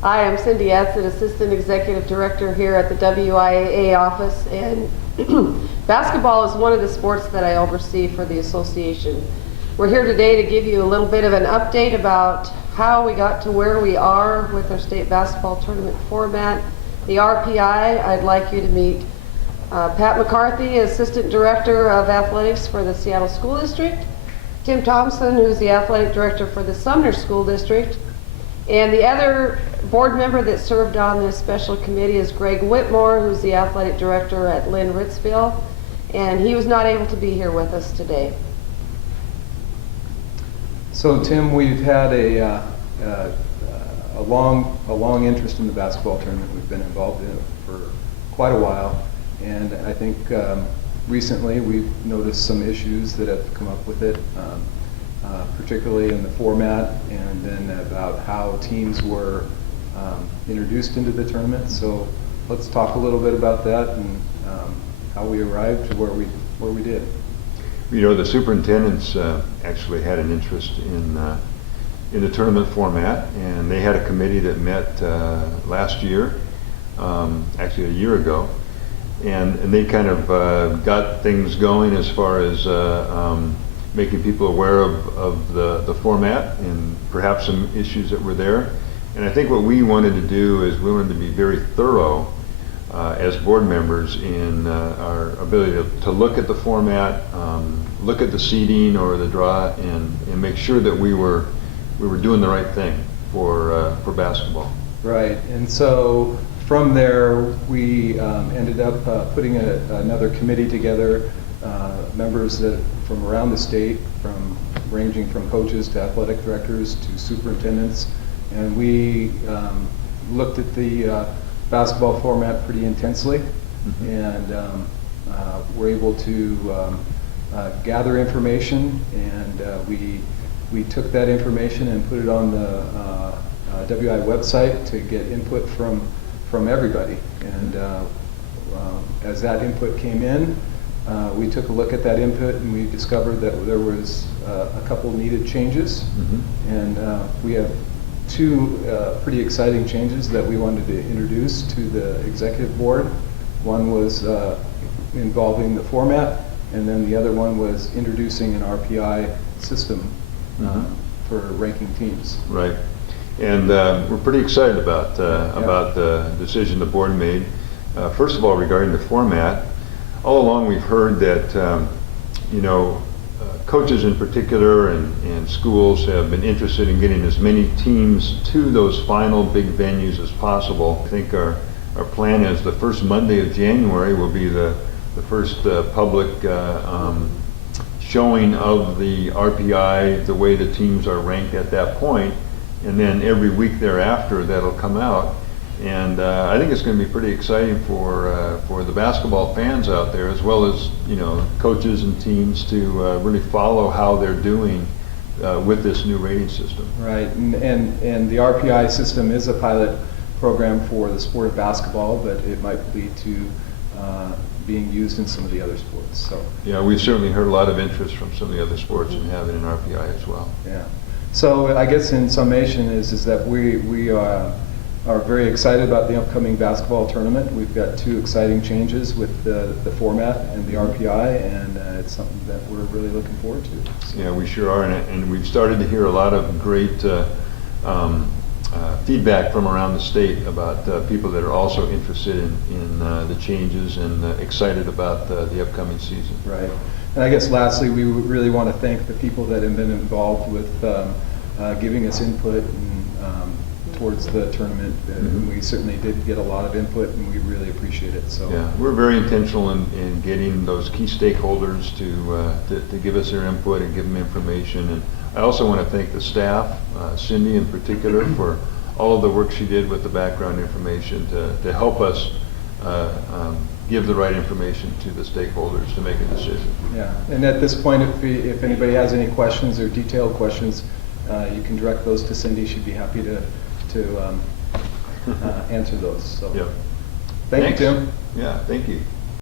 Hi, I'm Cindy Adson, Assistant Executive Director here at the WIAA office, and basketball is one of the sports that I oversee for the association. We're here today to give you a little bit of an update about how we got to where we are with our state basketball tournament format. The RPI, I'd like you to meet Pat McCarthy, Assistant Director of Athletics for the Seattle School District, Tim Thompson, who's the Athletic Director for the Sumner School District, and the other board member that served on this special committee is Greg Whitmore, who's the Athletic Director at Lynn Ritzville, and he was not able to be here with us today. So Tim, we've had a long interest in the basketball tournament. We've been involved in it for quite a while, and I think recently we've noticed some issues that have come up with it, particularly in the format, and then about how teams were introduced into the tournament. So let's talk a little bit about that and how we arrived to where we did. You know, the superintendents actually had an interest in the tournament format, and they had a committee that met last year, actually a year ago, and they kind of got things going as far as making people aware of the format and perhaps some issues that were there. And I think what we wanted to do is we wanted to be very thorough as board members in our ability to look at the format, look at the seeding or the draw, and make sure that we were doing the right thing for basketball. Right, and so from there we ended up putting another committee together, members from around the state, ranging from coaches to athletic directors to superintendents, and we looked at the basketball format pretty intensely, and were able to gather information, and we took that information and put it on the WI website to get input from everybody. And as that input came in, we took a look at that input, and we discovered that there was a couple needed changes, and we have two pretty exciting changes that we wanted to introduce to the executive board. One was involving the format, and then the other one was introducing an RPI system for ranking teams. Right, and we're pretty excited about the decision the board made. First of all, regarding the format, all along we've heard that coaches in particular and schools have been interested in getting as many teams to those final big venues as possible. I think our plan is the first Monday of January will be the first public showing of the RPI, the way the teams are ranked at that point, and then every week thereafter that'll come out. And I think it's going to be pretty exciting for the basketball fans out there, as well as coaches and teams to really follow how they're doing with this new rating system. Right, and the RPI system is a pilot program for the sport of basketball, but it might lead to being used in some of the other sports. So yeah, we've certainly heard a lot of interest from some of the other sports in having an RPI as well. Yeah. So I guess in summation is that we are very excited about the upcoming basketball tournament. We've got two exciting changes with the format and the RPI, and it's something that we're really looking forward to. So. Yeah, we sure are, and we've started to hear a lot of great feedback from around the state about people that are also interested in the changes and excited about the upcoming season. Right, and I guess lastly, we really want to thank the people that have been involved with giving us input and towards the tournament. We certainly did get a lot of input, and we really appreciate it. So yeah, we're very intentional in getting those key stakeholders to give us their input and give them information. And I also want to thank the staff, Cindy in particular, for all of the work she did with the background information to help us give the right information to the stakeholders to make a decision. Yeah, and at this point, if anybody has any questions or detailed questions, you can direct those to Cindy. She'd be happy to answer those. So, yep. Thanks. You, Tim. Yeah, thank you.